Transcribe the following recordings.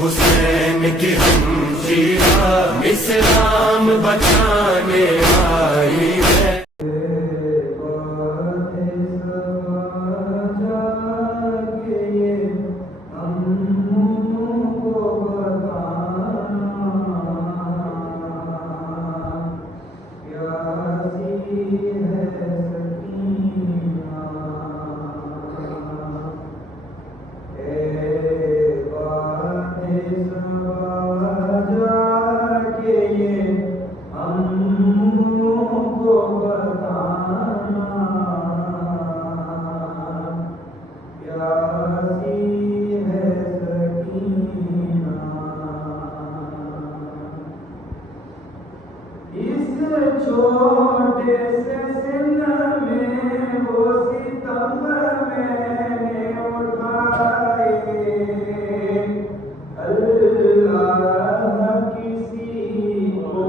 हुसैन की हमशीरा इस्लाम बचाने आई है। छोटे से सिन में वो सितम मैंने उठाए, अल्लाह किसी को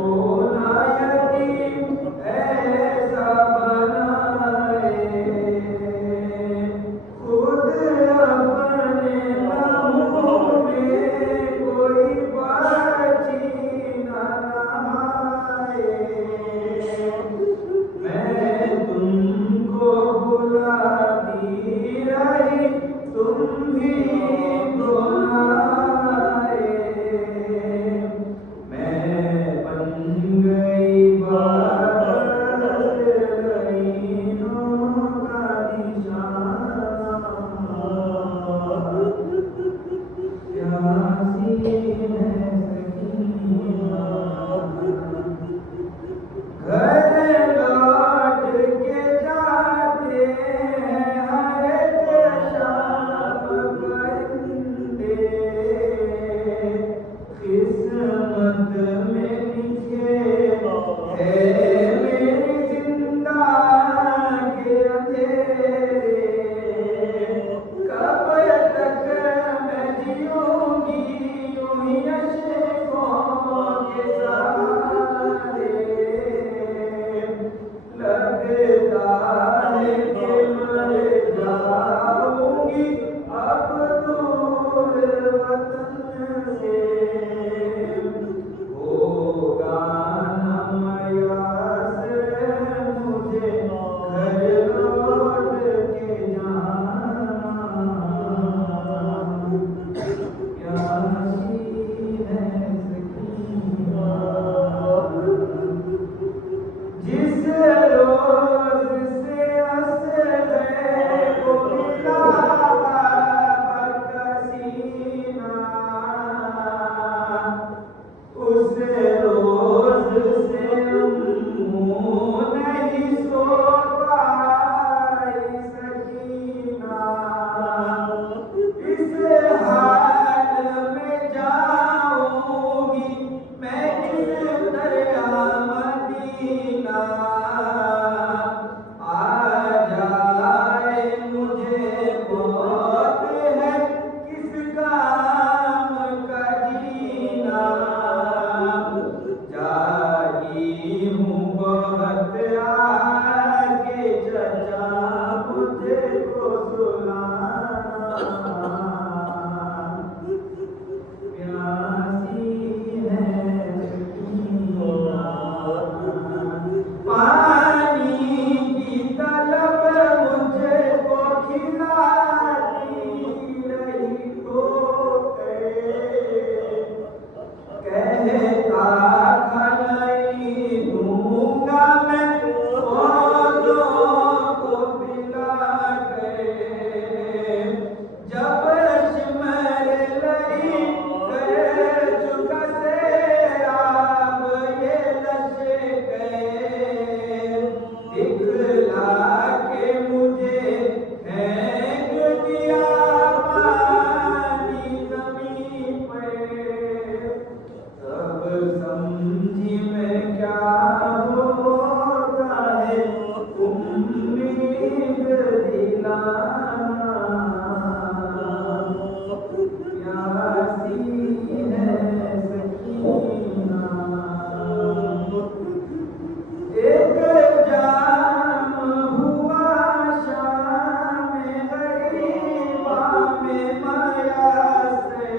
ना यतीम ऐसा बनाए, खुद अपने लम्हों में कोई बाची ना नहाए। मैं तुमको बुलाती रही, तुम भी बुलाए, मैं बन गई बादल रहीनों का निशान। प्यासी है सकीना, घर लौट के जाते हैं हर एक शाम परिंदे, किस्मत में लिखे है मेरी जिंदा के अंधेरे, कब तक मैं जीऊंगी यूं ही अशकों के सहारे। लगता है कि मर जाऊंगी अब दूर वतन से, होगा न मयासर मुझे घर लौट के जाना। प्यासी है सकीना, जिस रोज से असग़र को मिला बकसीना, उस रोज से अम्मू नहीं सो पाई सकीना। इस हाल में जाऊंगी मैं किस तरह मदीना, आ जाए मुझे मौत है किस काम का जीना। जागी हूँ बहुत आगे चचा मुझको सुनाना। प्यासी है सकीना, पानी की तलब मुझको खिलाती रही ठोकर, कहता था नहीं दूंगा मैं फौजों को पिला कर, जब सिमर लई कर चुका सैराब ये लश्कर, दिखला के मुझे फेंक दिया पानी ज़मीन पर। सब समझी मैं क्या होता है उम्मीद दिलाना। प्यासी है सकीना, एक जाम हुआ शाम गरीबा में माया से,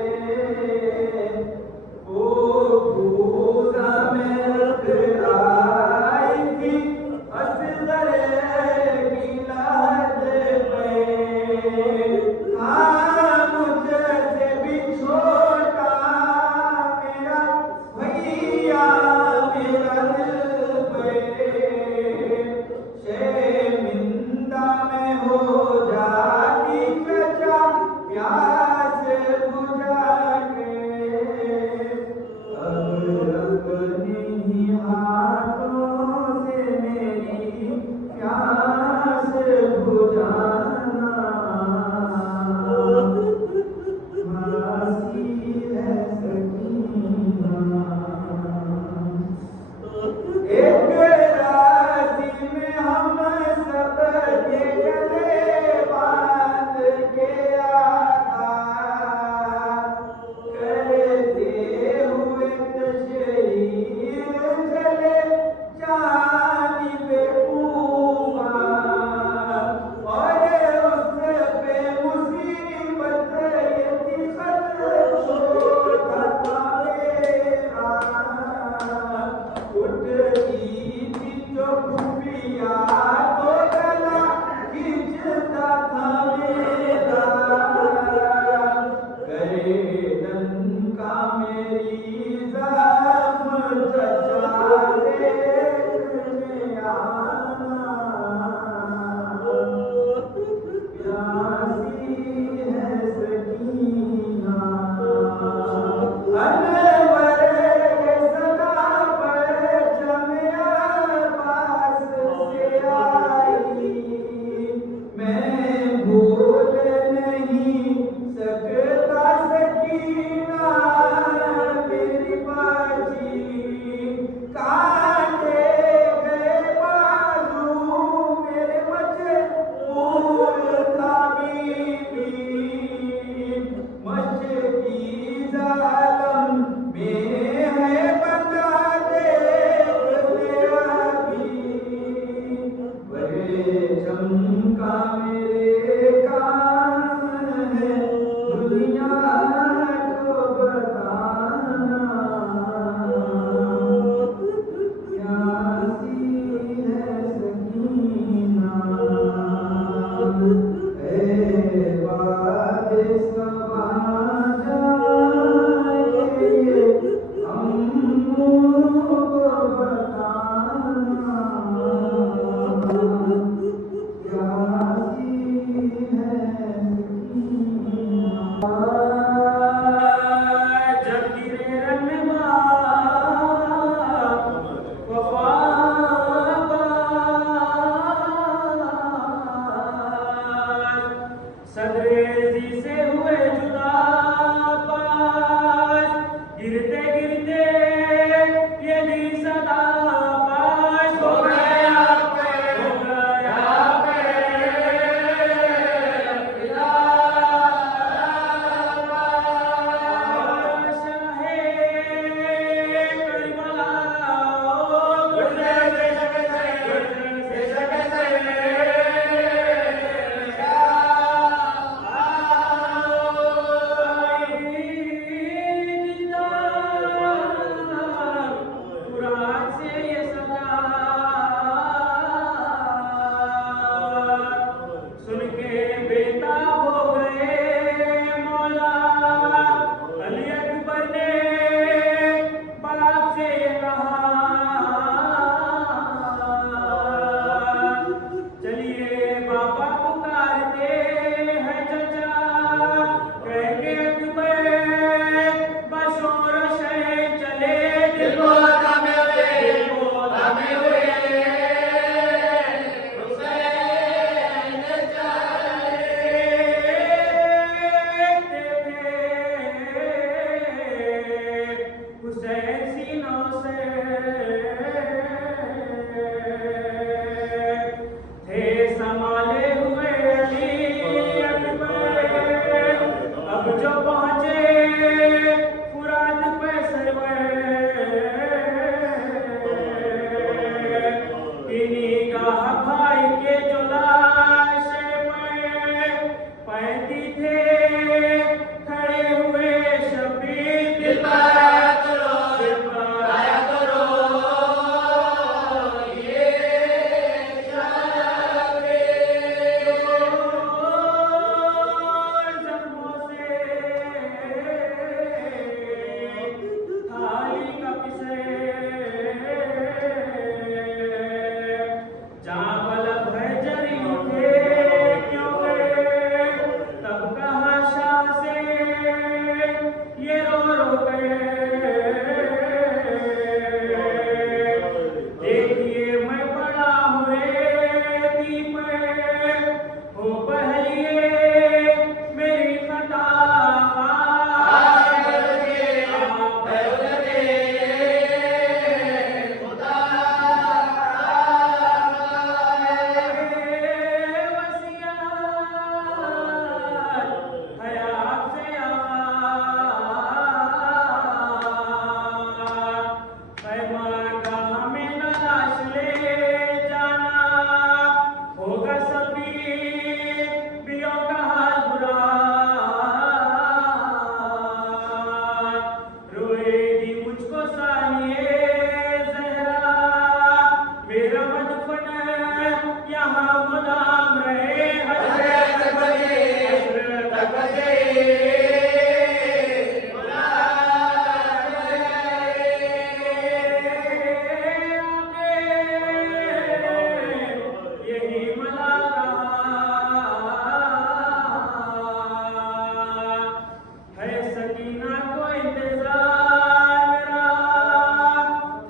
सकीना को इंतजार मेरा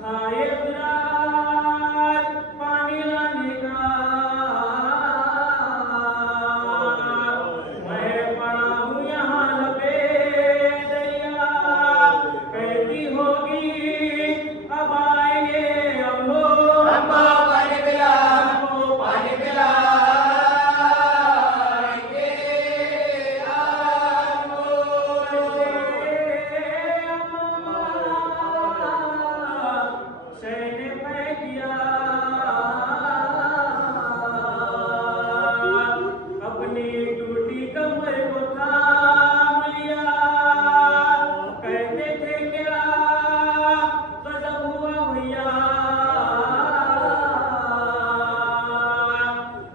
था ये बिलाल पानी लाने का। मैं पड़ा हूँ यहाँ लबे दरिया, कहती होगी अब आएंगे अम्मो पानी पिला, पानी पिलाएंगे अम्मो। शहने फेंक दिया अपनी टूटी कमर को थाम लिया, कहते थे क्या गजब हुआ भैया,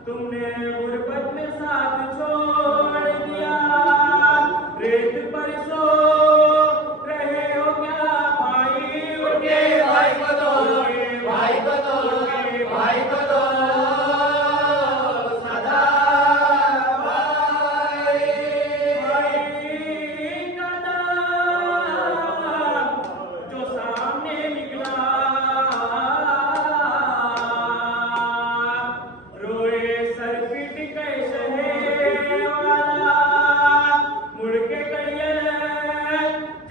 तुमने गुर्बत में साथ छोड़ दिया, रेत पर सो रहे हो क्या भाई, उनके भाई को दो, भाई को दो, भाई को दो सदा भाई, भाई का नाम जो सामने निकला, रोए सर पीट के शहे वाला, मुड़ के कड़ियल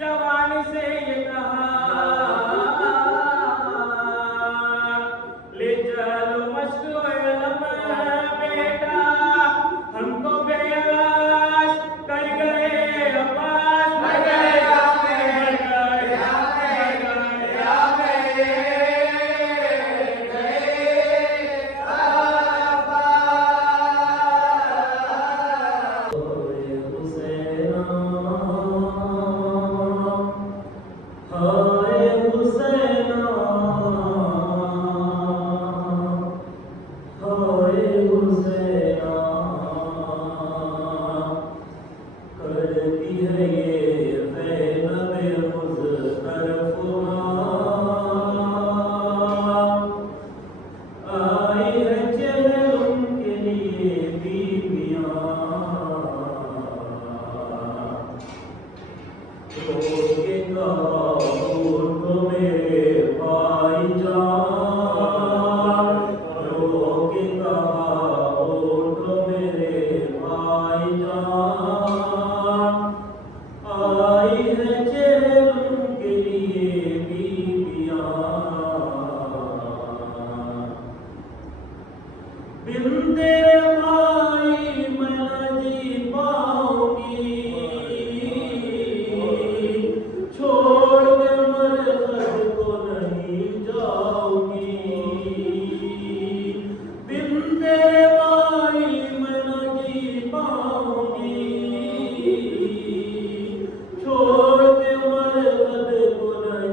जवानी से ये कहा, ले चलो मशको अलम बेटा, हमको बेयास कर गए अब्बास, मर गए बिंदे भाई मैं जी पाऊंगी, छोड़ के मरहद को नहीं जाऊंगी, बिंदे भाई मैं जी पाऊंगी, छोड़ के मरहद को नहीं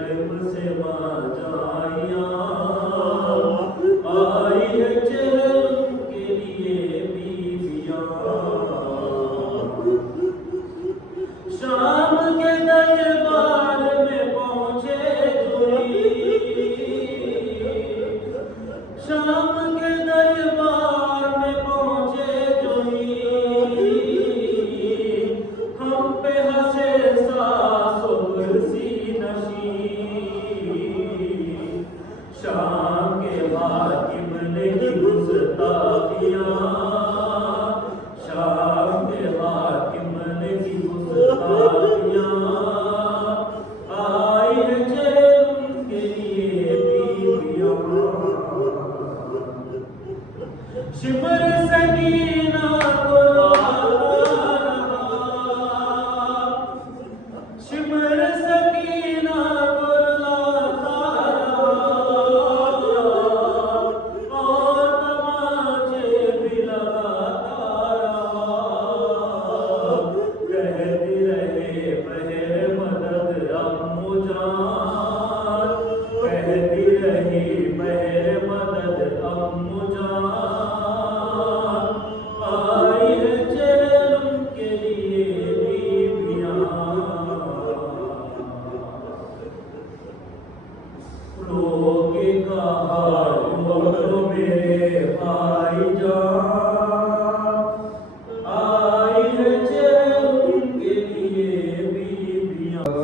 शर्म से बाजाइयां आई है चैन के लिए बीवियां शाम के दरबार में पहुंचे जोई शाम के दरबार में पहुंचे जोई हम पे हंसे सासो कुर्सी नशी शाम के हाकिम ने की गुस्ताखियां शाम के हाकिम ने की गुस्ताखियां आई है जेल के लिए बीवियां शिमर सकीना को शिमर सकीना को और तमाचे भी लगाता कहती रहे पहर मदद अम्मू जान कहती रही पहर मदद अम्मू जान आई है चैन के लिए बीवियां रो के कहा रो मेरे भाईजान आई है चैन के लिए बीवियां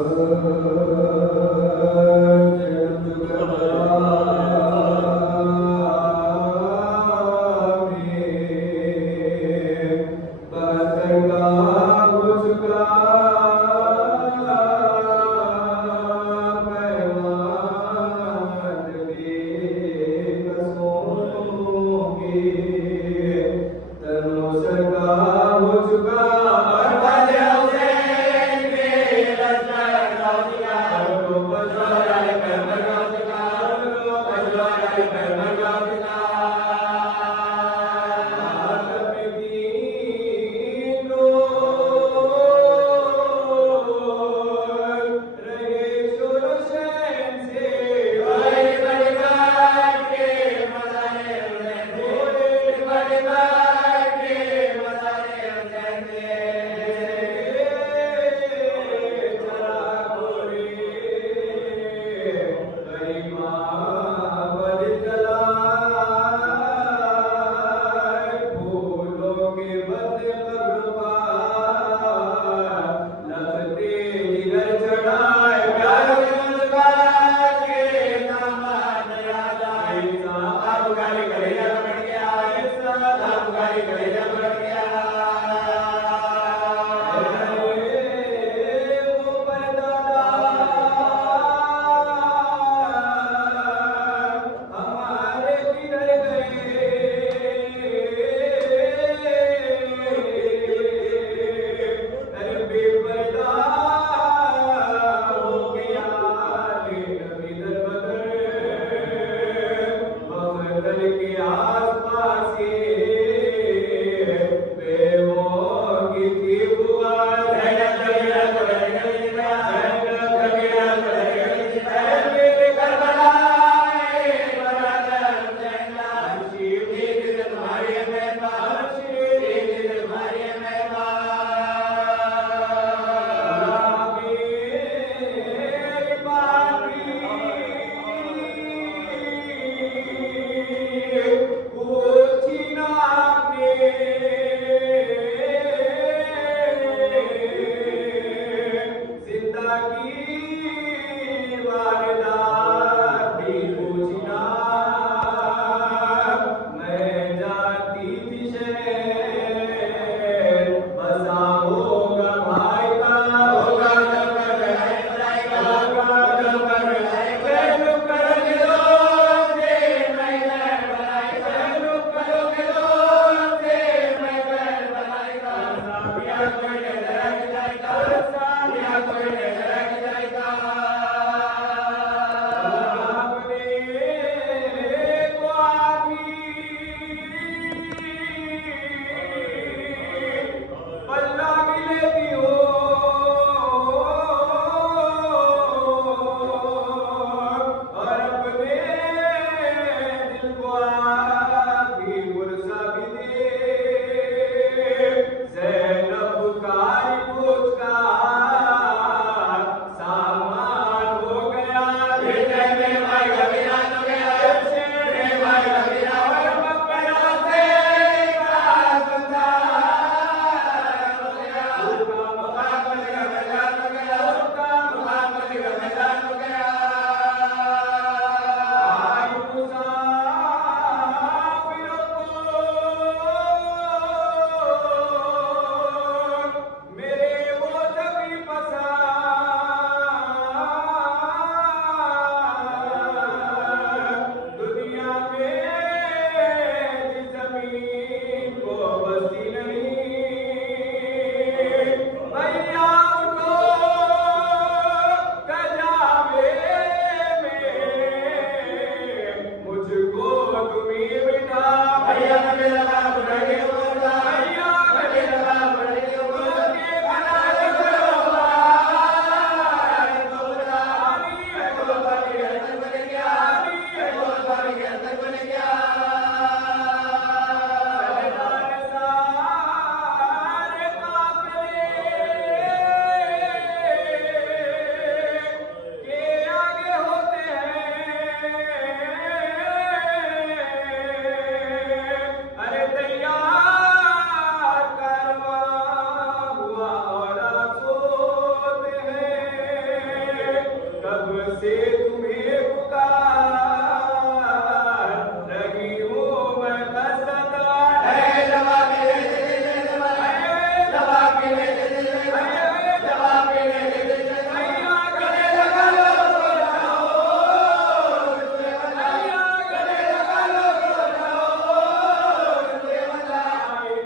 से तुम्हें पुकार रही हूँ मैं खस्तार। है दवा के ले दे दे दवा, दवा के ले दे दे दवा, दवा के ले दे दे दवा, गले लगा लो जाओ, गले लगा लो जाओ,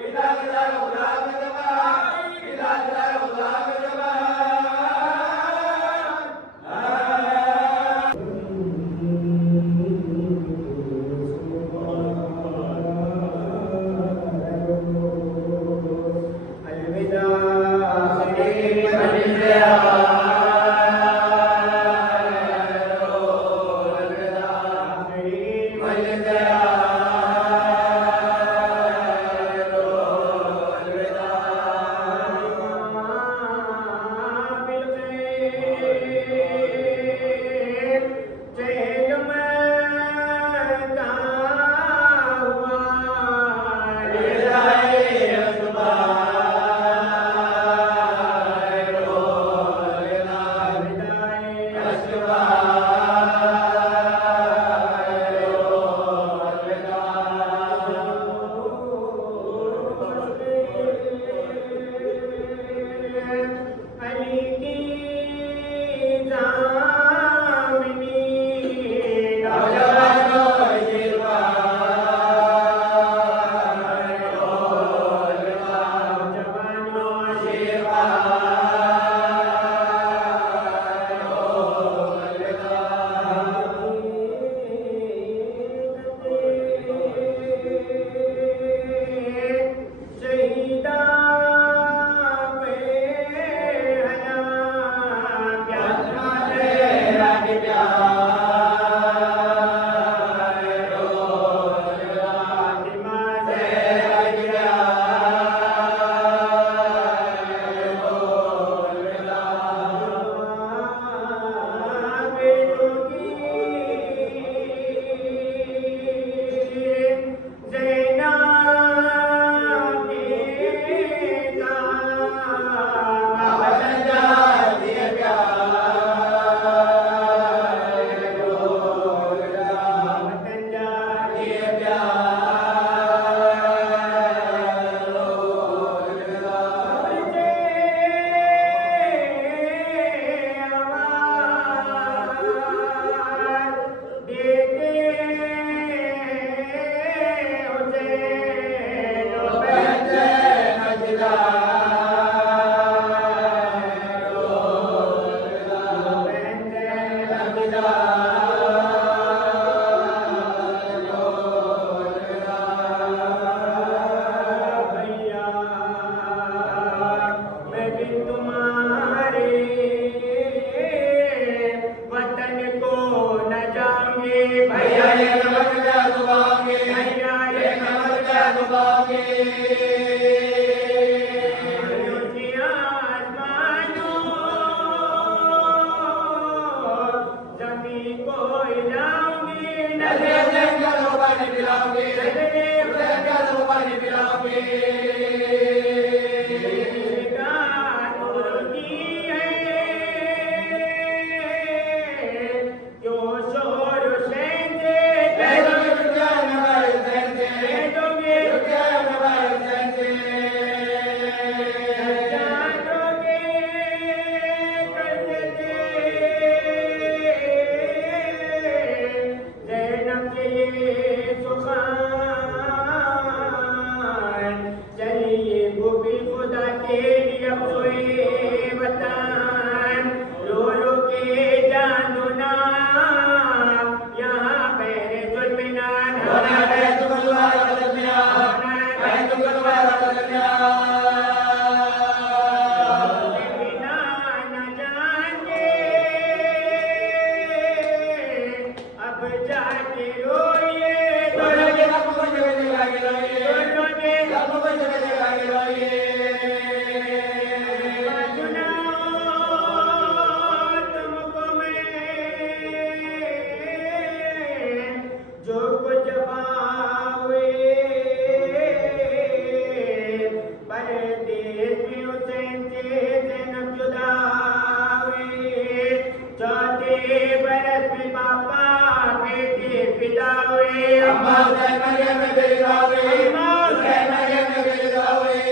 इलाज करो राम दवा, इलाज करो राम दवा। अलविदा जमी बापा बेटे पिता हुए अम्मा हुसैन मरियम में पैदा हुए, अम्मा हुसैन मरियम में पैदा हुए।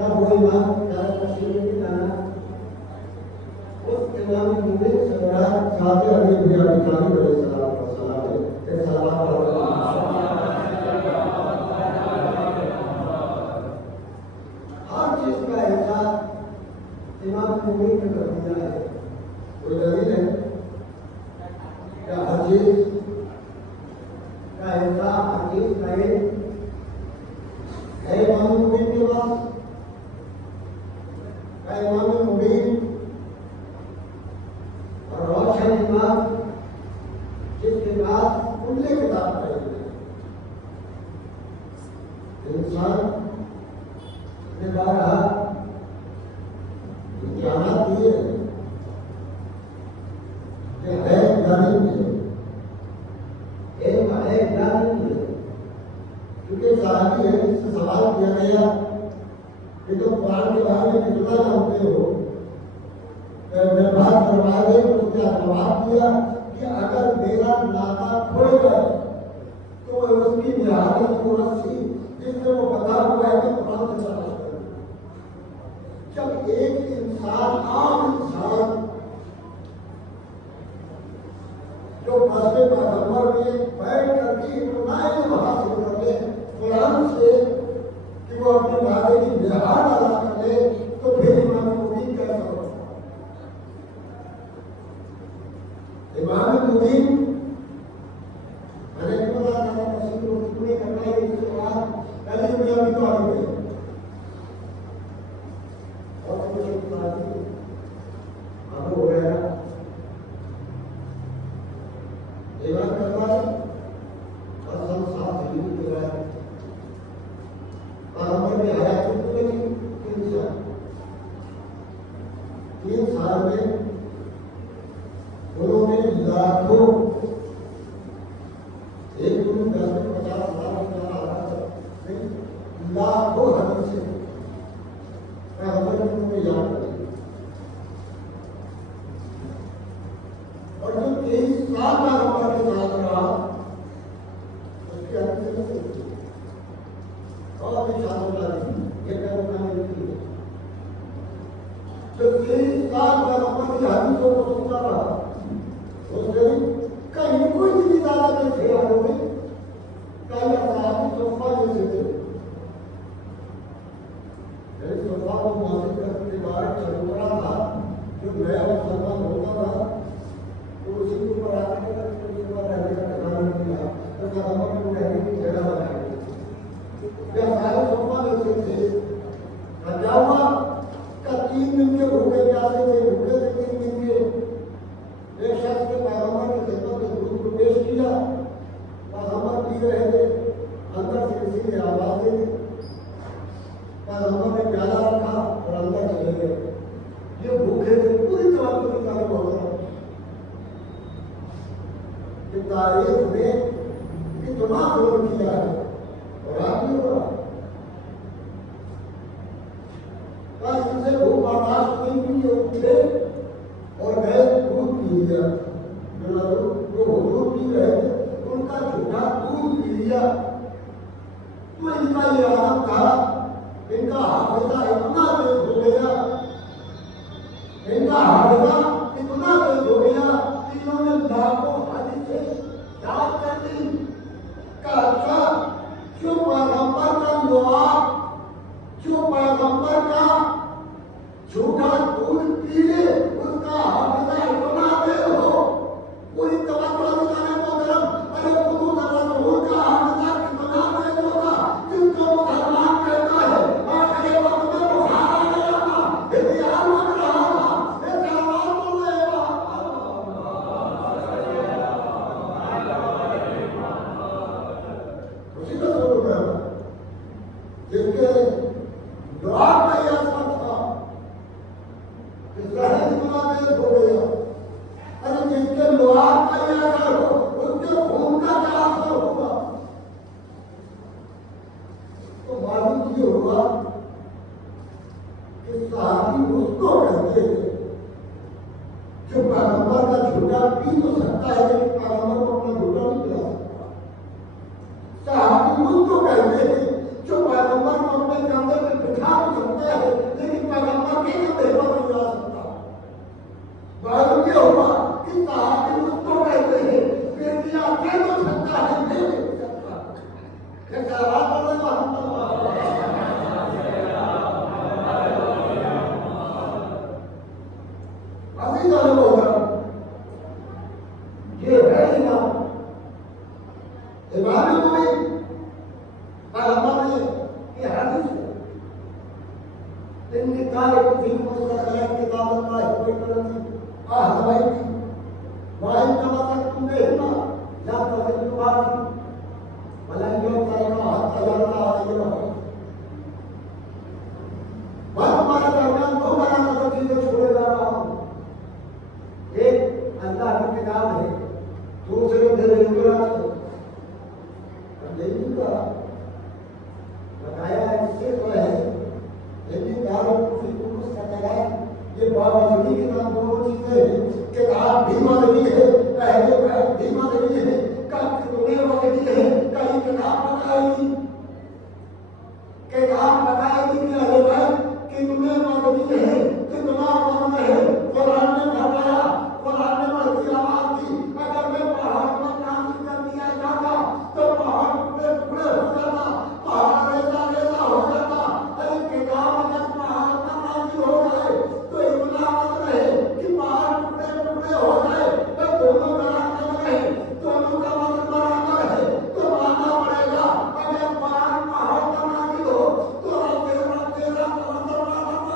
का वो इमाम क्या तस्वीर में जाना उस इमाम मुबीन सरदार साहब अली भैया बितानी बड़े सलाम और सलाम है सलाम हर चीज का एहसास इमाम मुबीन ने कर दिया है। कोई दलील है क्या हर चीज का एहसास हर चीज का है इमाम मुबीन के पास का इमाम मुबीन और रोशन इमाम जिसके बाद उनके किताब पढ़ेंगे इंसान ने कहा जाना दिए कि है ज्ञानी मिले एक है ज्ञानी मिले क्योंकि साहबी है इससे सवाल किया गया कि तुम कुरान के बारे में कितना जानते हो व्यवहार करवाए तो क्या जवाब दिया कि अगर मेरा नाता खो गए तो उसकी निहारी की रस्सी जिससे वो बता हुआ है कि कुरान से तलाश करें। जब एक इंसान आम इंसान जो बस में पैगंबर में बैठ करके इतना इल्म हासिल कर ले कुरान से कि वो अपने दादे की निहार अदा कर ले तो फिर इमाम मुबीन कैसा होगा। इमाम मुबीन मैंने नहीं पता था तस्वीर को कितनी करना है इसके बाद पहले मुझे अभी तो आगे गए और मुझे आगे हो गया इमाम करना और संसार हिंदू के बाद पैगंबर ने आया कितने की 3 साल में उन्होंने लाखों एक दिन 10-50,000 लाखों हदीसें पैगंबर ने उनको याद की और जो 23 साल पैगंबर के साथ रहा उसकी हदीसें और भी शानदार ये पैगंबर ने लिखी है जो 23 साल पैगंबर की हदीसों को सुनता रहा कहीं कोई भी ज्यादा नहीं थे आगे कहीं असाबी सोफा जैसे थे सोफा को मासिक के बारे चल रहा था जो नया मुसलमान होता था तो उसी के ऊपर आके रहने का ठिकाना नहीं मिला तो पैगंबर को रहने की जगह बनाई ये सारे सोफा जैसे थे क्या हुआ का 3 दिन के भूखे प्यासे थे भूखे थे 3 दिन के एक शख्स ने पैगंबर की खिदमत में दूध को पेश किया पैगंबर पी रहे थे अंदर से किसी ने आवाज दी पैगंबर ने प्याला रखा और अंदर चले गए ये भूखे थे पूरी तरह से निकाले बहुत कि तारीख ने कितना जुल्म किया है और आज भी हो रहा है इनसे भूख बर्दाश्त नहीं हुई उठे और गए दूध पी लिया जो दूध पी रहे थे उनका झूठा दूध पी लिया तो इनका ये आदत था इनका हाफिजा इतना तेज हो गया इनका हाफिजा इतना तेज हो गया कि इन्होंने लाखों हदीसें याद कर दी का अच्छा जो पैगंबर का दुआ जो पैगंबर का झूठा दूध पी ले उसका हाफिजा इतना तेज हो पूरी तवज्जो दिलाने को गरम अरे खुद रसूल का हाफिजा कितना तेज होगा जिनको मुसलमान कहता है आखिरी वक्त में बुखार आ गया था इतिहास लग रहा था ये सवाल बोल रहे उसी रसूल का जिसके दुआ का यह असर था हो गया अरे जिसके लोहार का यह असर हो उसके खून का क्या असर होगा तो मालूम ये हुआ कि साहबी उसको कहते थे जो पैगंबर का झूठा पी तो सकता है लेकिन पैगंबर को अपना झूठा नहीं पिला सकता साहबी उसको कहते थे जो पैगंबर को अपने कंधे में बिठा तो सकता है इनके कार्य को भी मुझे कलेक्ट के दामन का है कोई करती आ हवाई की वाहिन का मतलब तुमने ही ना या तो तुम्हारी भलाई जो करेगा हाथ तैयार आ रही है मैं हमारे दरमियान दो बड़ा सब चीजें छोड़े जा रहा हूँ। एक अल्लाह की किताब है, दूसरे मेरे रिवाज है। बताया इससे तो है लेकिन ये बाबा के नाम दोनों चीजें किताब भी मानवी है, पहले बैठ भी मानवी है, तुम्हें मानवी है, कहीं किताब बताएगी कि अरे भाई कि तुम्हें मानवी है, कितना मान है। कुरान ने बताया, कुरान ने बढ़ती आवाज दी, अगर मैं पहाड़ पर काम कर दिया जाता तो पहाड़ टुकड़े टुकड़े हो जाता, पहाड़ रेता रेता हो जाता। अरे किताब अगर पहाड़ पर नाजी हो जाए तो इतना मत रहे कि पहाड़ टुकड़े टुकड़े हो जाए, तो दोनों बराबर रहे, दोनों का मत बराबर है तो मानना पड़ेगा। अगर पहाड़ पर नाजी हो तो तेरा तेरा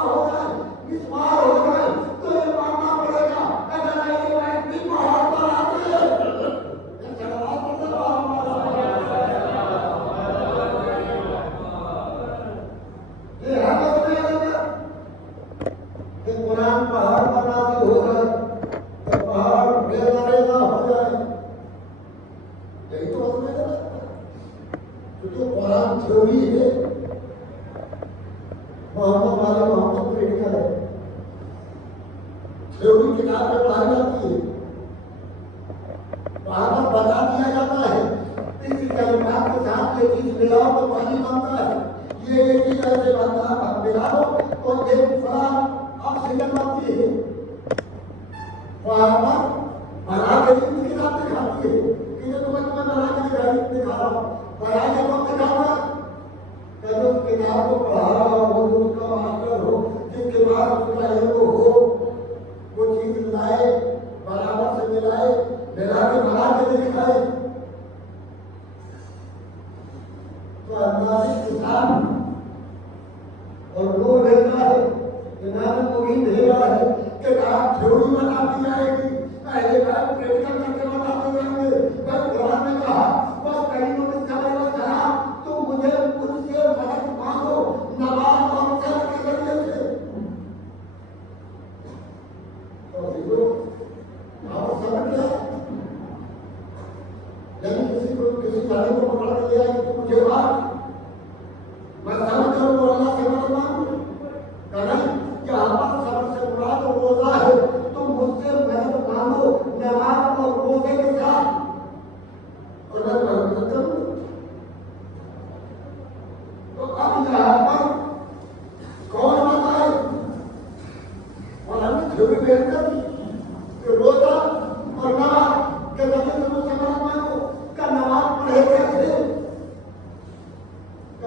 हो जाए, मिसमार हो जाए तो ये मानना पड़ेगा। अगर ये बात भी पहाड़ पर आते हैं ये हमें कि कुरान पहाड़ पर नाज़िल हो जाए तो पहाड़ रेता रेता हो जाए, यही तो उसमें क्योंकि कुरान थ्योरी है, मोहम्मद वाले मोहम्मद क्रिटिकल है, थ्योरी किताब में पढ़ाई जाती है, वहां पर बता दिया जाता है इस कलिमात के साथ ये चीज मिलाओ तो पानी बनता है, ये चीज ऐसे बनता है मिला दो तो एक फलां ऑक्सीजन बनती है। वहां पर बना के किताब दिखाती है कि जो तुम्हें बना के दिखा रहा हूँ, बना के कौन दिखा रहा है, कभी उस किताब को पढ़ा रहा हो, उसका मास्टर हो, जिसके बाद उसका एगो हो, वो चीज लाए बराबर से मिलाए, मिला के बना के दिखाए। तो अल्लाह ने किताब और वो देता है, इनाम मुबीन दे रहा है कि आप थ्योरी बताती जाएगी, पहले बार प्रैक्टिकल करके बताते जाएंगे। बस कुरान ने कहा बस करीमों में चले सलाम तुम मुझे मुझसे मदद मांगो नमाज और सब्र के जरिए से। तो देखो आप सब्र क्या यदि किसी जाने को पकड़ के लिया कि तुम मुझे बात मैं समझ करूँ और अल्लाह से मदद मांगू कहना यहाँ पर सब्र से मुराद रोजा है, तुम मुझसे मदद मांगो नमाज और रोजे के साथ और मैं मदद करूँ। तो अब यहाँ पर कौन बताए और हमें जो भी बेहतर कि रोजा और नमाज के जरिए से मुझसे मदद मांगो का नमाज पढ़े कैसे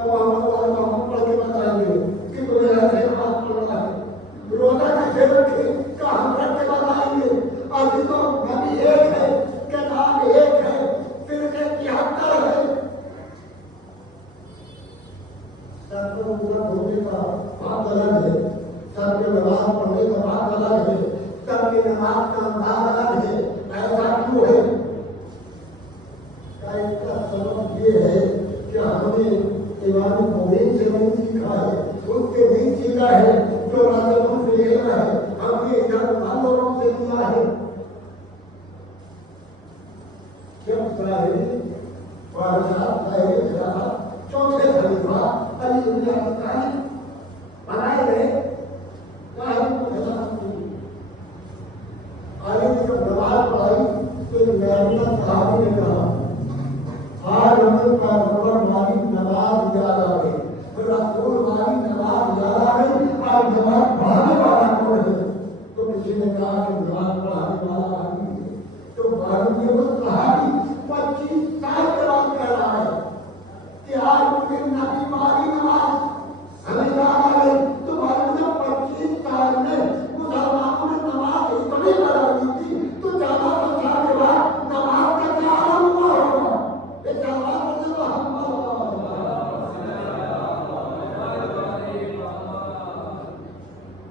मोहम्मद पढ़ के बताएंगे कि तुम्हें ऐसे नमाज पढ़ना है, रोजा कैसे रखे का हम रख के बताएंगे। अभी तो नबी एक है, किताब एक है, फिर से 73 है, सबको पूरा होने का बात अलग है, सबके नमाज पढ़ने का बात अलग है, सबके नमाज का अंदाज अलग है। ऐसा क्यों है? इसका सबब ये है कि हमने इमाम मुबीन से नहीं सीखा है, उसके नहीं सीखा है जो राजों से लेना है, हमने इधर वालों से लिया है। जब चौथे खलीफा अली इब्न अबी तालिब बनाए गए, अली ने जब नमाज पढ़ाई तो मेहनत साहब ने कहा आज हम का मालिक नमाज याद आ गई, रसूल मालिक नमाज याद आ गई, आज नमाज पढ़ाने वाला कौन है? तो किसी ने कहा कि नमाज पढ़ाने वाला आदमी है, तो मालूम ये वो सहाबी 25 साल के बाद कह रहा है कि आज मुझे नबी मारी नमाज हमें याद आ गई। तो मालूम है 25 साल में मुसलमानों ने नमाज इतनी बड़ा दी थी, तो ज्यादा साल के बाद नमाज का क्या आलम हुआ होगा?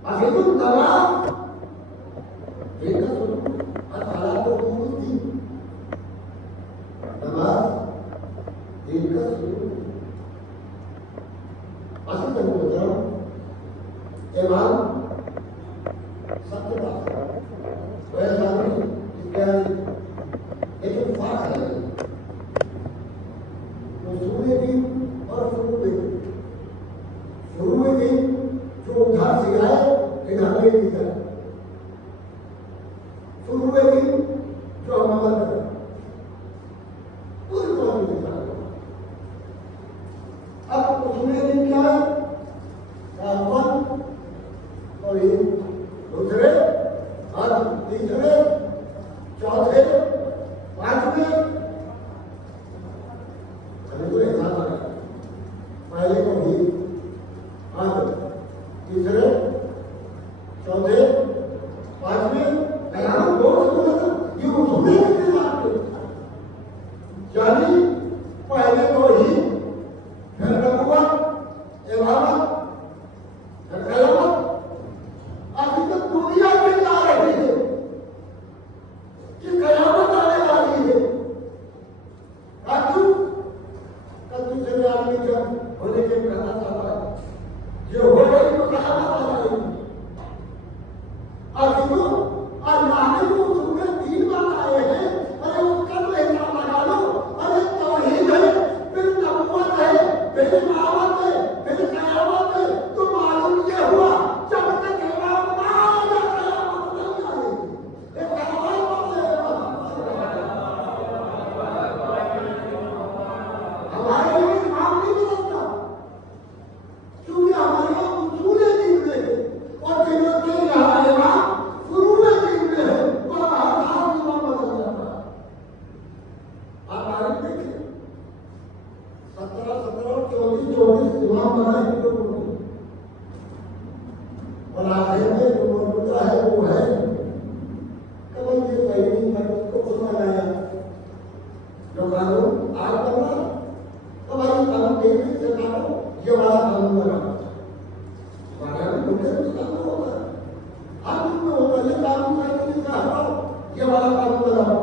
अभी तो नमाज एक सुनो अताला को पूरी नमाज एक सुनो असली तो बताओ इमाम सत्य बात है वैसा नहीं इसका एक फाक है तो सूर्य दिन और शुरू दिन जो उधार सिखाए इन्हें की तरह शुरू दिन जो हम अमल करें पूरी तरह से सिखाए अब सूर्य दिन क्या है रामवन और ये दूसरे और तीसरे चौथे पांचवें अभी तो ऐसा था पहले को भी आज तीसरे चौथे पांचवें कयामत बहुत ये होने के बाद यानी पहले को ही फिर नबुवत इमामत फिर कयामत अभी तक दुनिया में जा रही है कि कयामत आने वाली है क्यों कल दूसरे आदमी जब होने के कहना चाहता है जो हो गई तो कयामत आ जाएगी अभी तो अल्लाह ने जो उसमें 3 बात आए हैं अरे उसका तो हिसाब लगा लो अरे तौहीद है फिर नबुवत है फिर इमामत है फिर कयामत है तो मालूम ये हुआ जब तक इमाम ना आए कयामत नहीं आएगी ये कयामत से हमारे लिए इमाम नहीं बदलता क्योंकि हमारे यहाँ उसूल दिन में और जिन्हों के यहाँ इमाम शुरू में दिन में है वो हर हाल इमाम बदल जाता है आप तारीख देखिए 17 24 इमाम बनाए थे लोगों ने और आखिर में जो मौजूदा है वो है कभी ये सही नहीं था उसको खुद बनाया जो कानून आज बना तो भाई कानून देखने से कानून ये वाला कानून बना हमारा भी लोग कानून होता है आप में होता है कानून करने का हटाओ ये वाला कानून बनाओ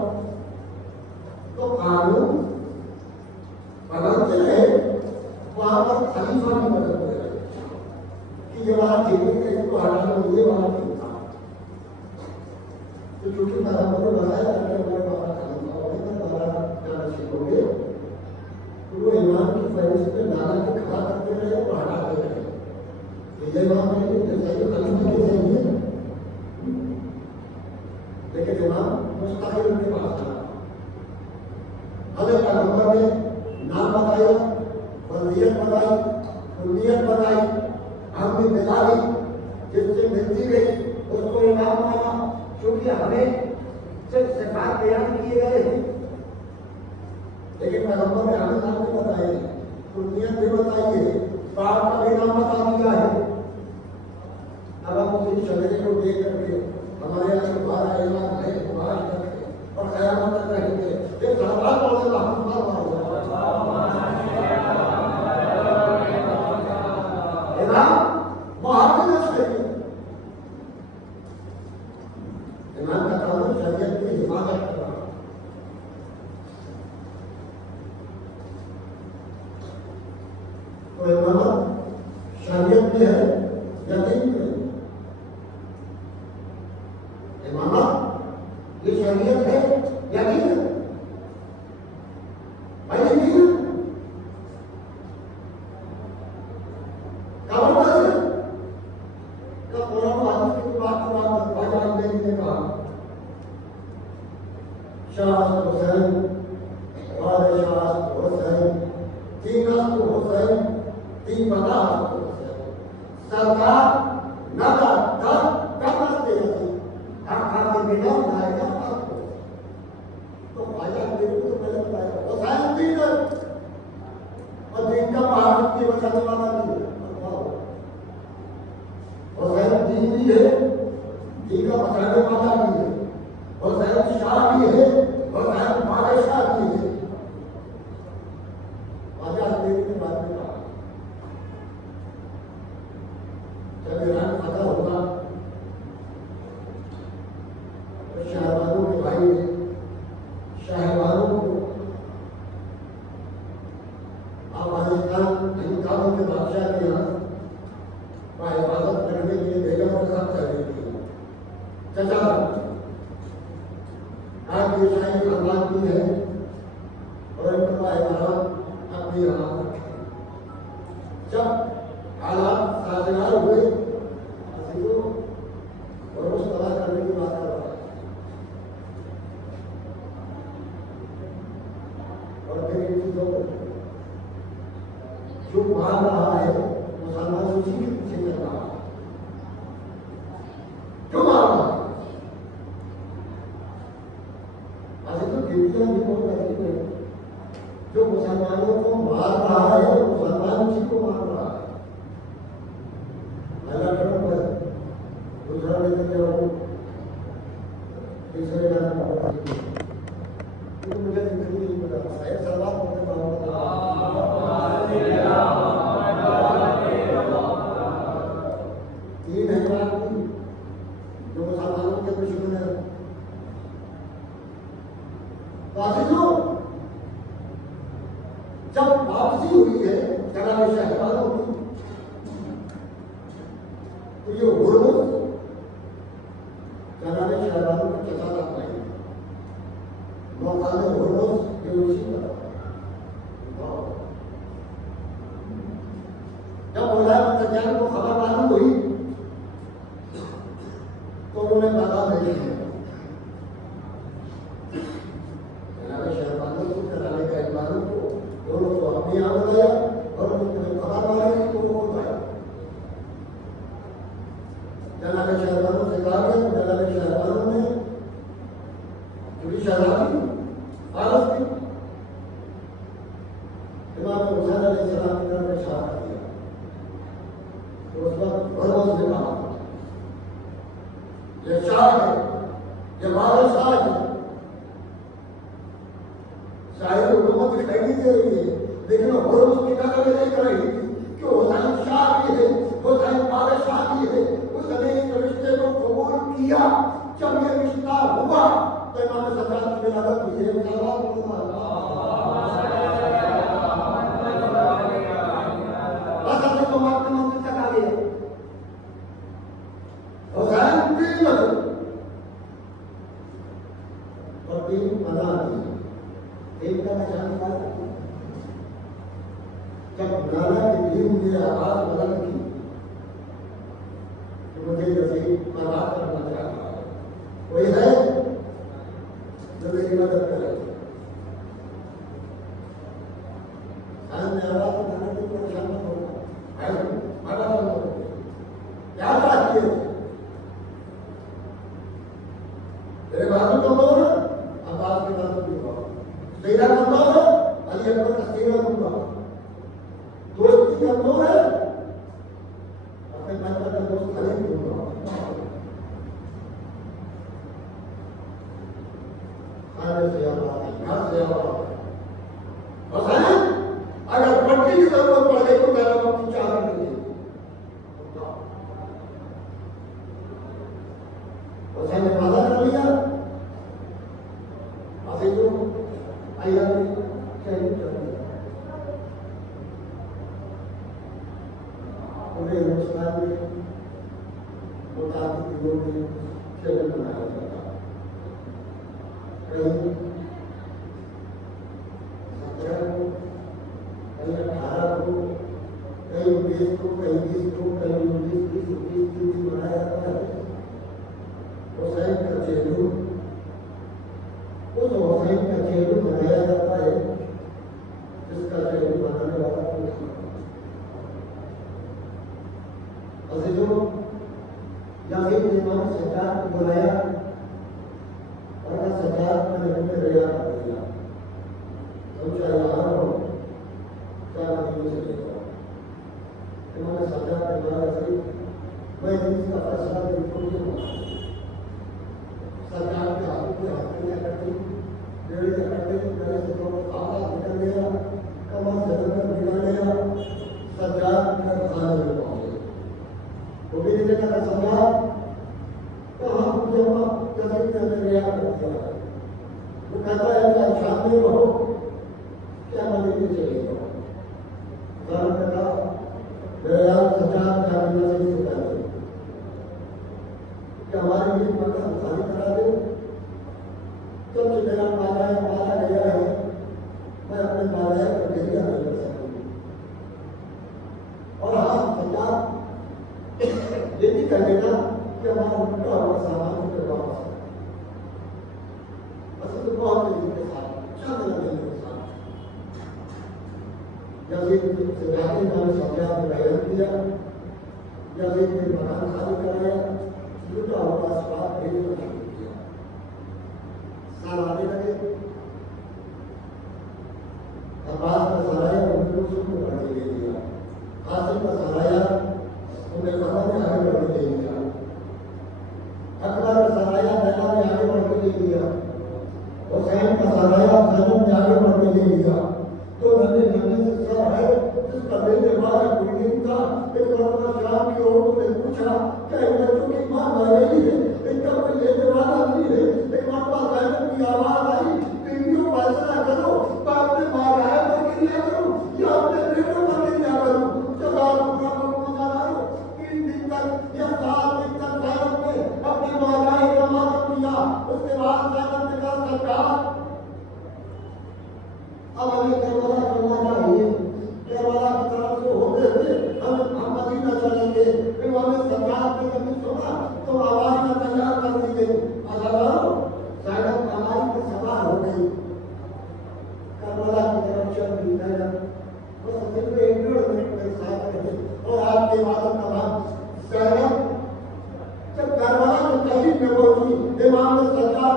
तो कानून बदलते रहे वहां पर खलीफा भी बदलते रहे कि ये वाला ठीक है इसको हटा लो ये वाला ठीक था तो चूंकि मैंने आपको बताया था कि हमारे बाबा खलीफा होंगे तो हमारा जाना सीखोगे तो वो इमाम की फहरिस्त में नारा के खड़ा करते रहे और हटाते रहे तो ये इमाम नहीं है सही खलीफा के सही है लेकिन इमाम मुस्तकिल उनके पास था हमें पैगंबर ने नाम बताया वज़ीयत बताई कुल्लियत बताई हमने मिलाई जिससे मिलती गई उसको इमाम माना क्योंकि हमें सिर्फ सिफात बयान किए गए हैं लेकिन पैगंबर ने हमें नाम भी बताए कुल्लियत भी बताई है बाप का भी नाम बता दिया है अब हम उसी शरीर को देख करके हमारे यहाँ से बाहर आएगा है बाहर करके और कयामत तक रहेंगे ये सलावत पढ़ने का हम इमाम का कानून शरीयत की हिफाजत करना तो इमामत शरीयत में है यकीन में इमामत ये शरीयत है यकीन है भाई यकीन शाह हुसैन बादशाह हुसैन तीन हुसैन तीन बता सरकार नदा दर कमर दे आखा के बिना लाएगा तो भाई मेरे को तो गलत लाएगा हुसैन तीन और दिन का पहाड़ की बचाने वाला नहीं हुसैन तीन भी है दिन का बचाने वाला भी है हुसैन शाह भी है हुसैन बादशाह भी है बादशाह देने के बाद में कहा जब ईरान फतह होगा सब कर रही थी। चाचा आप ये शाही भगवान की है और इनका अपनी हालात रखे। जब हालात साझेदार हुए तो और उस तरह करने की बात कर रहा है और फिर इन चीजों को जो मान रहा है मुसलमान उसी के पीछे चल रहा है। क्यों मान रहा है? अभी तो गिनतियां भी बहुत करती है। जो मुसलमानों को मार रहा है मुसलमान उसी को मार रहा है। पहला क्रम है, दूसरा लेकर तीसरे तो मुझे जिंदगी नहीं पता है सलवार होने तीन है जो मुसलमानों के दुश्मन है। जब वापसी हुई है जनाब शहबानों की तो ये हुर्मुस जनाब शहबानों को चचा लग पाएंगे। मौका में हुर्मुस ये उसी का जब मौलाना सज्जाद को खबर मालूम हुई तो उन्होंने कहा नहीं जनाब शहबानों को जनाब कहबानों को दोनों को अपनी यहाँ बताया और उन्होंने खबर मालूम तो वो बताया। जनाब शहबानों से कहा गया जनाब शहबानों ने जो शहबानी आरस की इमाम हुसैन अलैहिस्सलाम की तरफ इशारा कर दिया। तो उस वक्त हुर्मुस ने कहा ये शाह है, ये बादशाह है। शायद हुकूमत दिखाई नहीं दे रही है लेकिन हुर्मुस की नजर देख रही थी कि हुसैन शाह भी है, हुसैन बादशाह भी है। उसने इस रिश्ते को कबूल किया। जब ये रिश्ता हुआ तो इमाम सज्जाद की विलादत हुई है। जब नाना की दीन ने आवाज बुलंद की तो मुझे जैसे बर्बाद करना चाह रहा है कोई है जो मेरी मदद करे। आवाज उठाने की परेशान होगा क्या चाहती है तेरे बाजू तो बोल अब्बास के बाजू भी बोल तेरा कमजोर है अली अकबर का सीना दूंगा दोस्ती कमजोर है अपने बचपन का दोस्त खाली दूंगा। खाने से आवाज घर से आवाज अगर पट्टी की जरूरत पड़ गई तो मेरा पट्टी चाह रही है। हुसैन ने वादा कर लिया जो अल्लाह ने शहीद कर दिया। पूरे हिंदुस्तान में मुताबिक दिनों में शहीद बनाया जाता कहीं 17 को कहीं 18 को कहीं 19 को कहीं 20 को कहीं 19 20 दिन मनाया जाता है। हुसैन का चेहरा उस हुसैन का चेहरा बनाया जाता है जिसका चेहरा बनाने वाला कोई अजीजों यासीन ने इमाम सज्जाद को बुलाया और कहा सज्जाद मैंने तुम्हें रिया कर दिया तुम चाहे यहाँ रहो चाहे मदीने चले जाओ। इमाम सज्जाद ने कहा मैं इसका फैसला बिल्कुल नहीं हुआ। सरकार के हाथों में हत्या करती डेढ़ करते मेरे से तो आवाज निकल गया कमर से नजर गिरा गया सज्जाद का खाने में पहुंचे। वो भी नहीं कहता सज्जाद तो हम जब कदम में रिया कर दिया वो कहता है कि शाम में रहो क्या मदीने चले जाओ। घर में कहा मेरे यार सज्जाद का मिलना नहीं होता है नहीं कर लेना कि हमारा उनका हुआ सामान उनके वापस असल तो बहुत के साथ चंद लगने के साथ यजीद से जाने का समझा में बयान किया यजीद ने मकान खाली कराया लूटा हुआ स्वाद भेज किया साल आने लगे अब्बास का सराया उनको सुन बढ़ने ले दिया कासिम का सराया उन्हें कदम में आगे बढ़ने ले दिया अकबर का सराया मैदान में आगे बढ़ने ले दिया हुसैन का सराया मैदान में आगे बढ़ने ले दिया तो नन्हे नन्हे से सब है जिसका लेने वाला कोई नहीं था एक मरतबा शाम की औरतों ने पूछा क्या इन बच्चों की मां मर गई है इनका कोई लेने वाला नहीं है एक मरतबा ज़ैनब की आवाज आई बीवियों फैसला करो बाप ने मारा है तो गिरिया करूं या अपने बेटों पर गिरिया करूं जब आप पूरा गुजारा हो 3 दिन तक या 7 दिन तक ज़ैनब ने अपनी माराए का मातम किया उसके बाद ज़ैनब ने कहा सरकार अब हमें करबला करना चाहिए करबला की तरफ से होते हुए हम मदीना चलेंगे फिर हमें सरकार ने कभी सुना तो आवाज में तैयार कर दी गई हजारों ज़ैनब हमारी पर सवार हो गई करबला की तरफ चल दी ज़ैनब बस दिन में 1.5 मिनट मेरे साथ रहे और आपके इबादत का नाम ज़ैनब जब करबला के करीब में पहुंची इमाम ने सरकार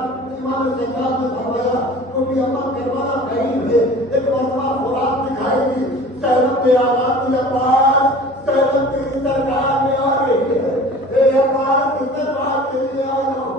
ने फरमाया तो भी अम्मा करबला करीब है एक मरतबा फुरात दिखाएगी ज़ैनब ने आवाज़ दी अब्बास ज़ैनब तेरी सरकार में आ रही है ए अब्बास की सरकार के लिए आ जाओ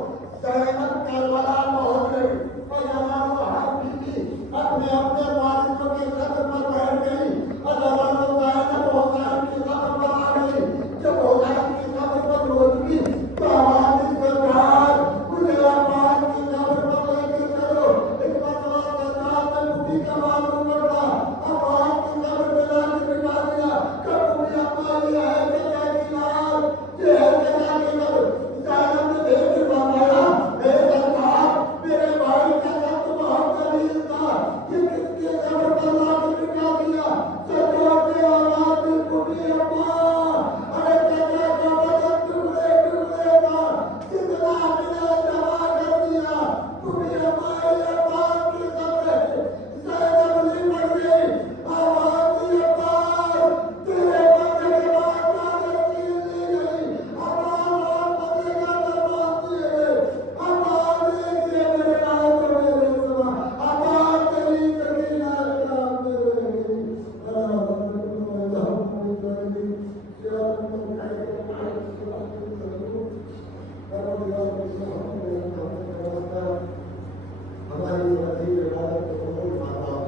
ज़ैनब करबला पहुंच गई और जवानों हर बीवी अपने अपने वारिसों के कब्र पर बैठ गई और जवानों ज़ैनब हुसैन की कब्र पर आ गई जब हुसैन की कब्र पर पहुंची तो हमारी सरकार मुझे अब्बास की कब्र पर लेकर चलो एक मरतबा सरकार ने मुझे का मालूम पड़ा अब्बास की कब्र पे लाके बिठा दिया कब मुझे अब्बा ये है चाचा की लाल ये है चाचा की कब्र ज़ैनब ने देख के फरमाया ए सरकार मेरे भाई का नाम तो बहुत कलील था ये किसके कब्र पर लाके बिठा दिया सरकार ने आवाज दी मुझे अब्बा अरे चाचा का बदन टुकड़े टुकड़े था कितना मिला जमा कर दिया मुझे अब्बा ये बात की कब्र ज़ैनब लिपट गई आवाज दी अब्बा तेरे बदन के बाद चादर छीन ली गई अब्बा रात बदलेगा दरबार दिए गए अब्बा देखिए मेरे लाल को मेरे सुना अब्बा तेरी सकीना का मेरे गई अल्लाह हमारी वजीर इबादत को कबूल फरमा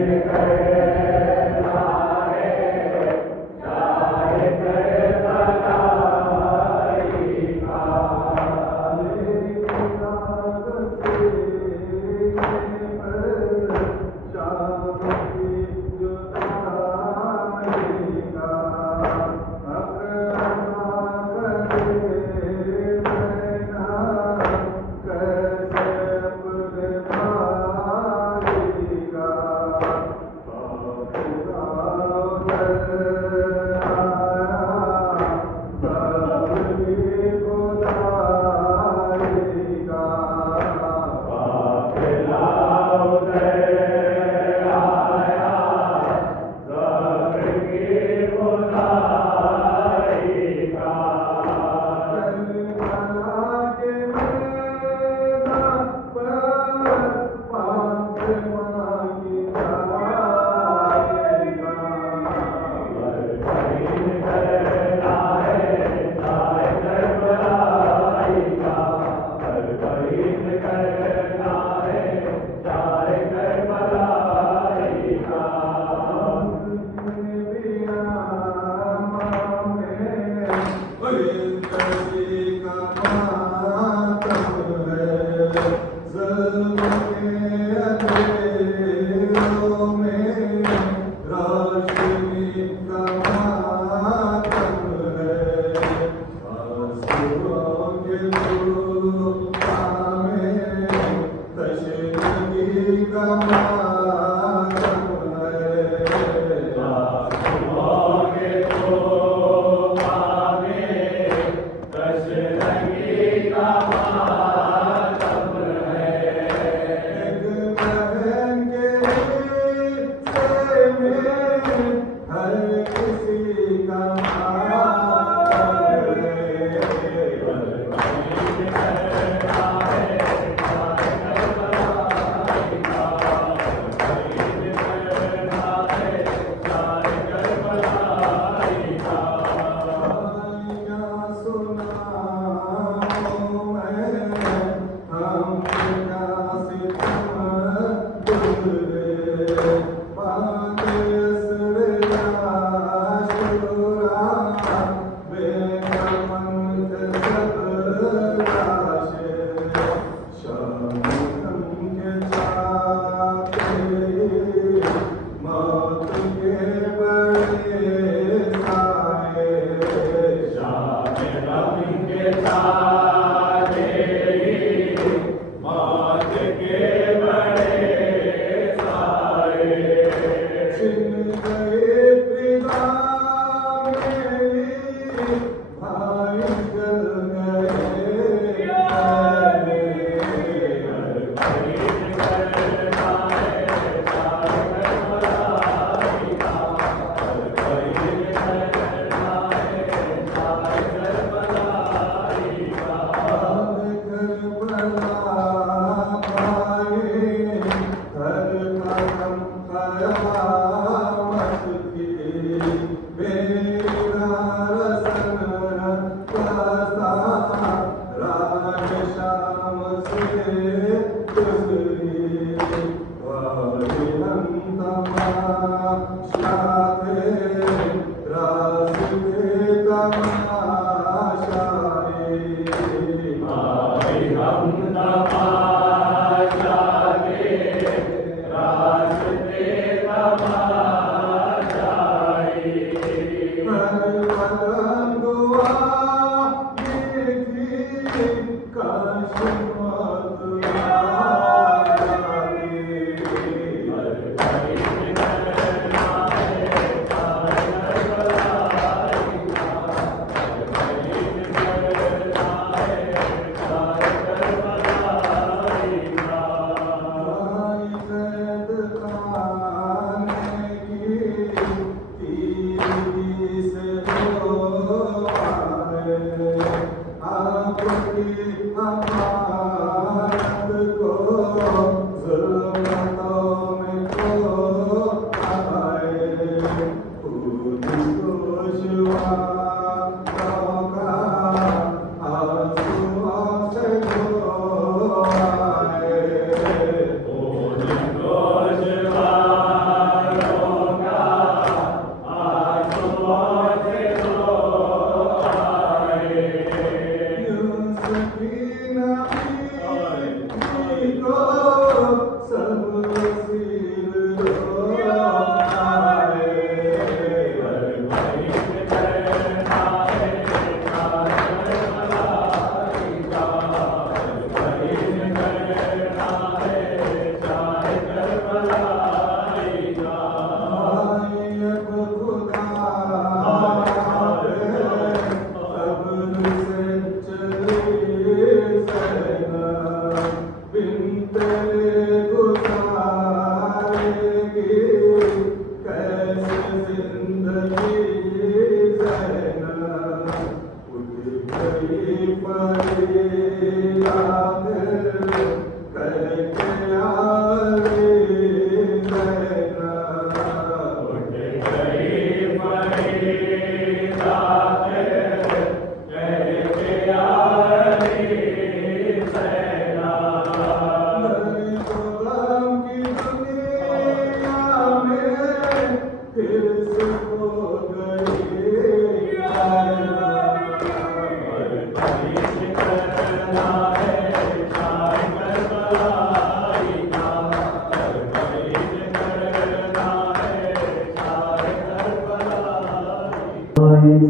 Amen.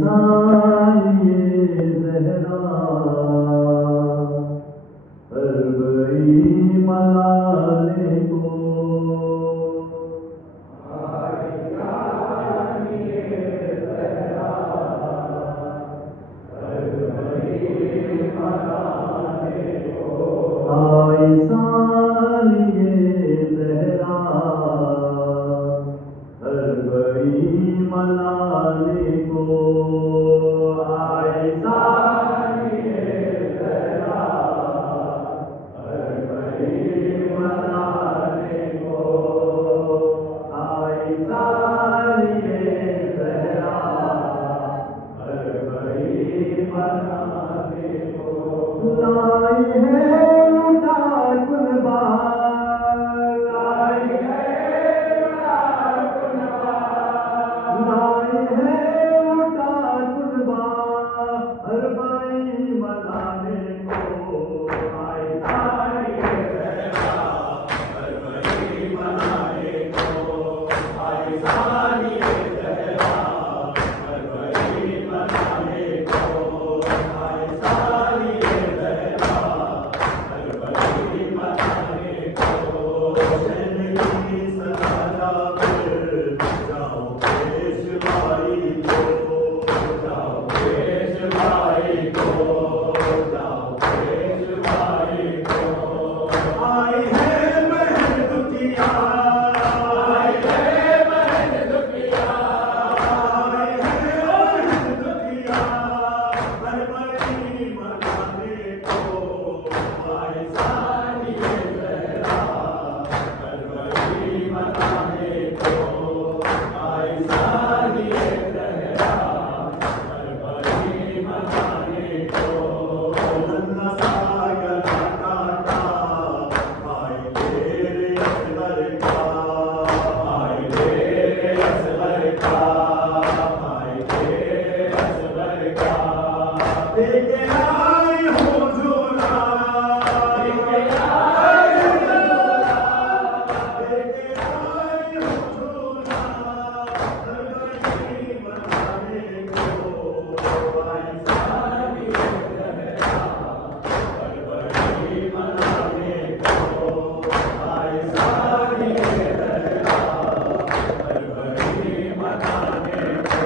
साई ज़हरा मनाने को आई सालिए सहरा हर घड़ी मनाने को लाई है लुटा कुर्बान लाई है लुटा कुर्बान लाई है लुटा कुर्बान हर भाई मनाने को आई सालिए सहरा हर घड़ी मनाने को आई सालिए सहरा हर घड़ी मनाने को आई सालिए सहरा हर घड़ी मनाने को जिंदगी सदा जाओ पेशवाई को जाओ पेशवाई को जाओ पेशवाई को आई है बहन दुखिया आई है बहन दुखिया आई है बहन दुखिया हर बड़ी मनाने को आई सालिए सहरा हर बड़ी मनाने को आई सालिए सहरा हर बड़ी मनाने को नन्ना साया काटा भाई तेरे असगर का भाई तेरे असगर का भाई तेरे असगर का लेके आई हो झूला लेके आई हो झूला लेके आई हो झूला हर बड़ी मनाने को आई सालिए सहरा हर बड़ी मनाने को आई सालिए सहरा हर बड़ी मनाने को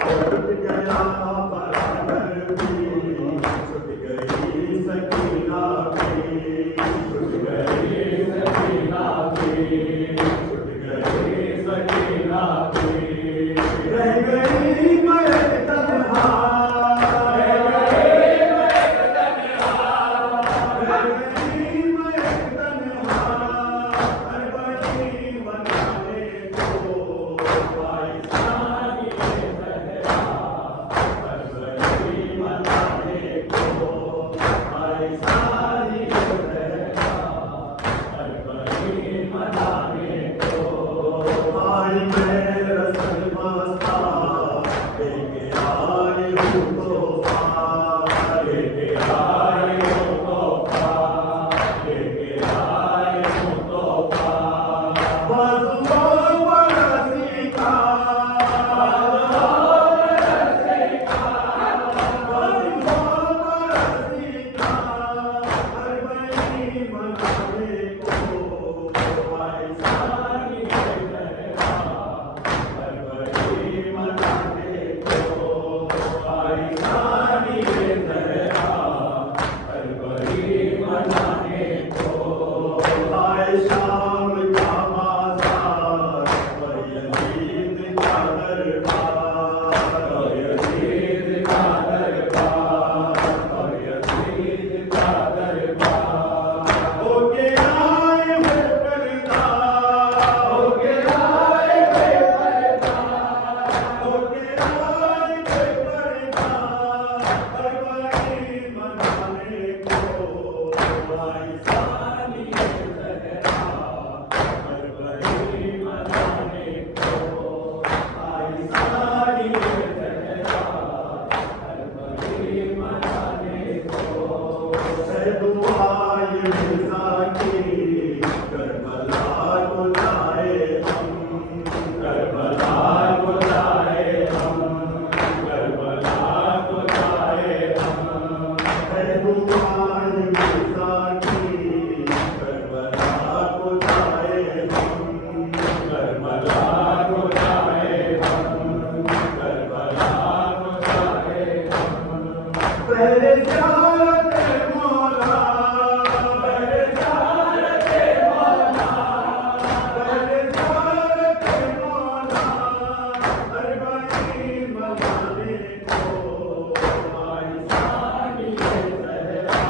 छूट गया बराबर भी छूट गई सकीना भी छूट गई सकीना भी छूट गई सकीना भी रह गई मैं तन्हा रह गई मैं तन्हा रह गई मैं तन्हा हर बड़ी मनाने को आई सालिए सहरा हर बड़ी मनाने को आई सालिए सहरा हर बड़ी मनाने को आई मैं रसल मस्ता लेके आई हूँ तोहफा लेके आई हूँ तोहफा लेके आई हूँ तोहफा बाजुओं पर सीखा बाजुओं पर सीखा बाजुओं पर सीखा हर बड़ी मनाने को आई सालिए सहरा हर बड़ी मनाने को आई सालिए सहरा हर बड़ी मनाने को आए शाम का बाजार और यजीद का दरबार और यजीद का दरबार और यजीद का दरबार होके आए हुए पर्दा होके आए हुए पर्दा होके आए हुए पर्दा हर बड़ी मनाने को आई सालिए सहरा हर बड़ी मनाने को आई सालिए सहरा हर बड़ी मनाने को है दुआए मिर्जा की करबला को जाए हम करबला को जाए हम करबला को जाए हम है दुआए मिर्जा की करबला को जाए हम करबला को जाए हम करबला को जाए हम पहले ज़ियारत मौला पहले ज़ियारत मौला पहले ज़ियारत मौला हर बड़ी मनाने को आई सालिए सहरा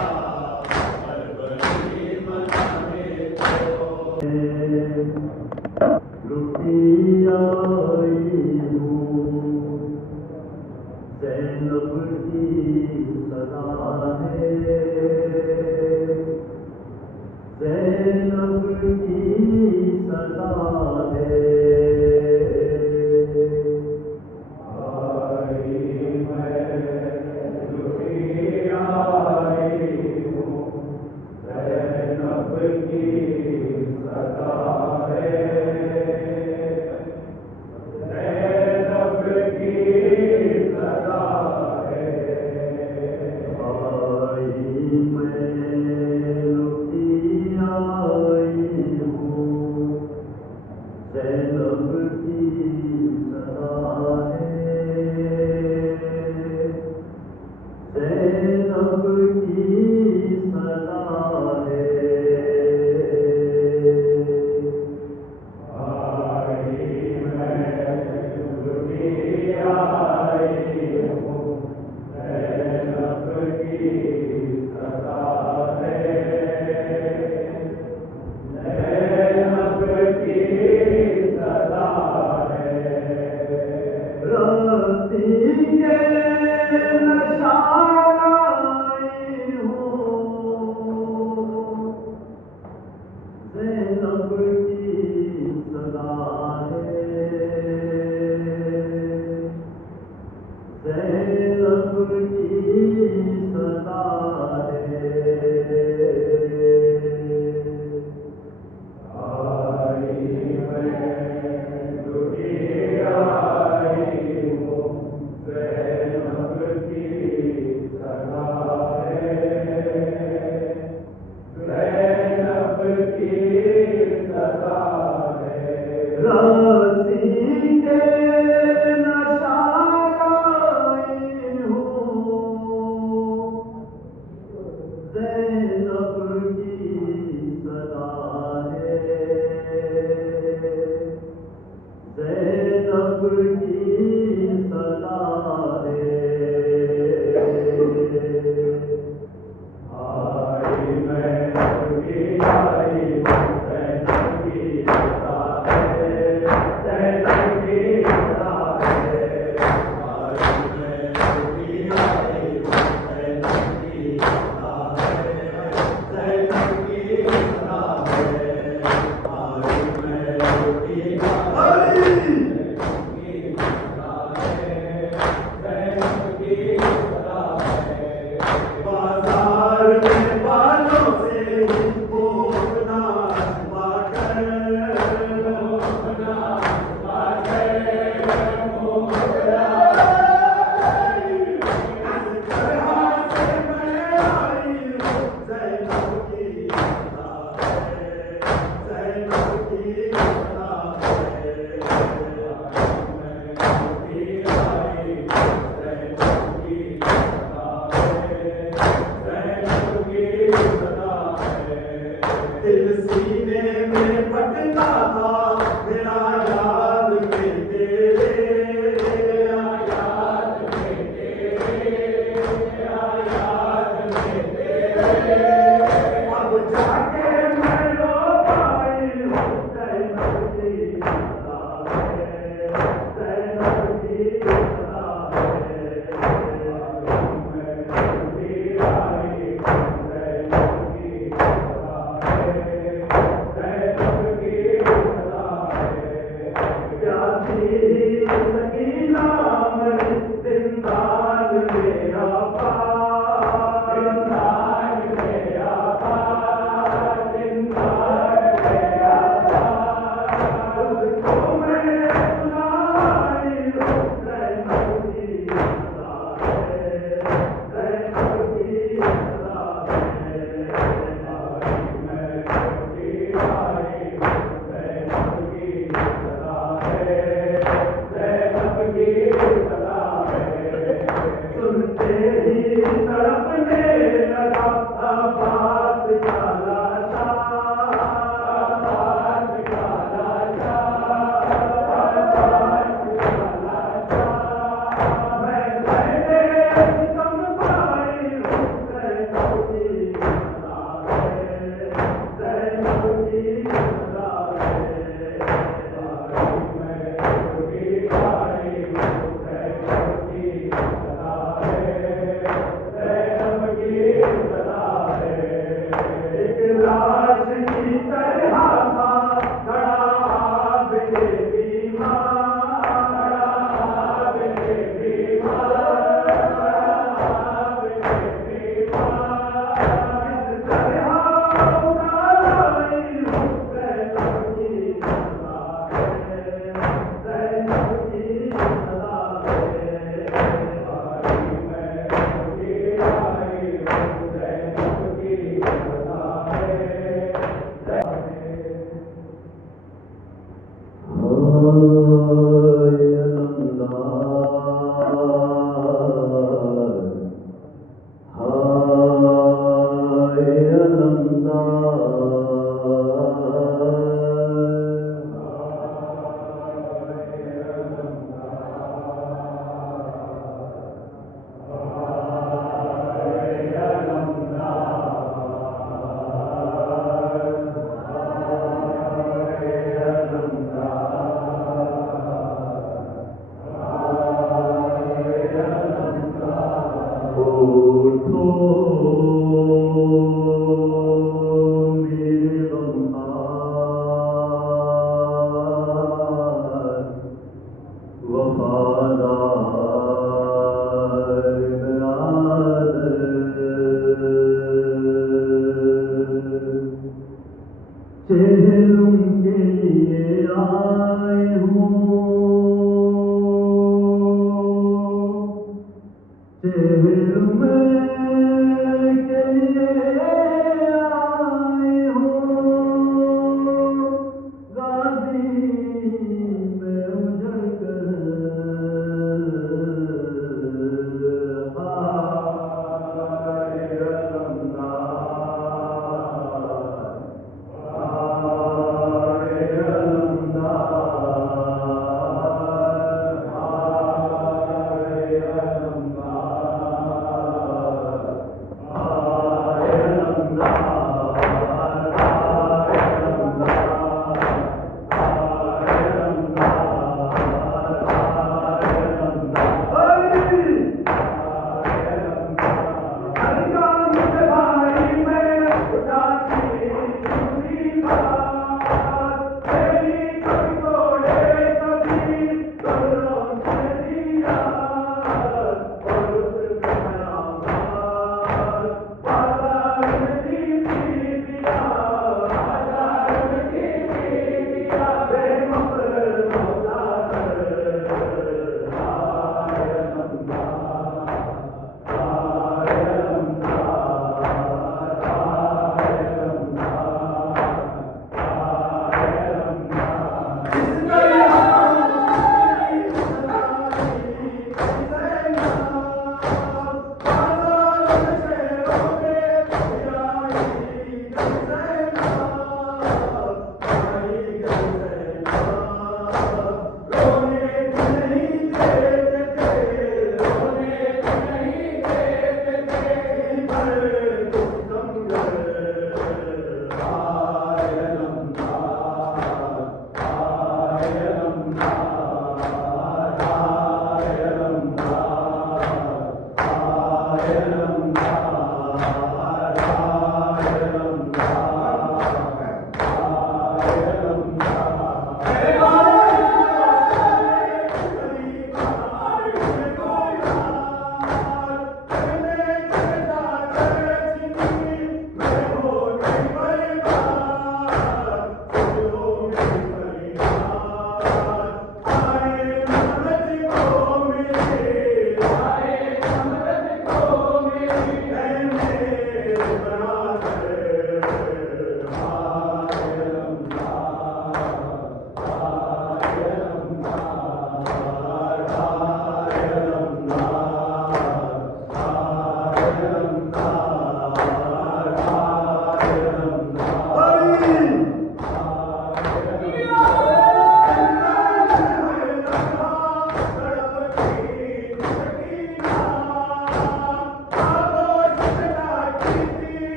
चेहरों के लिए आए हो, चेहरों के लिए आए हो, गाजी में उजड़ कर हाय अलमदार, Allah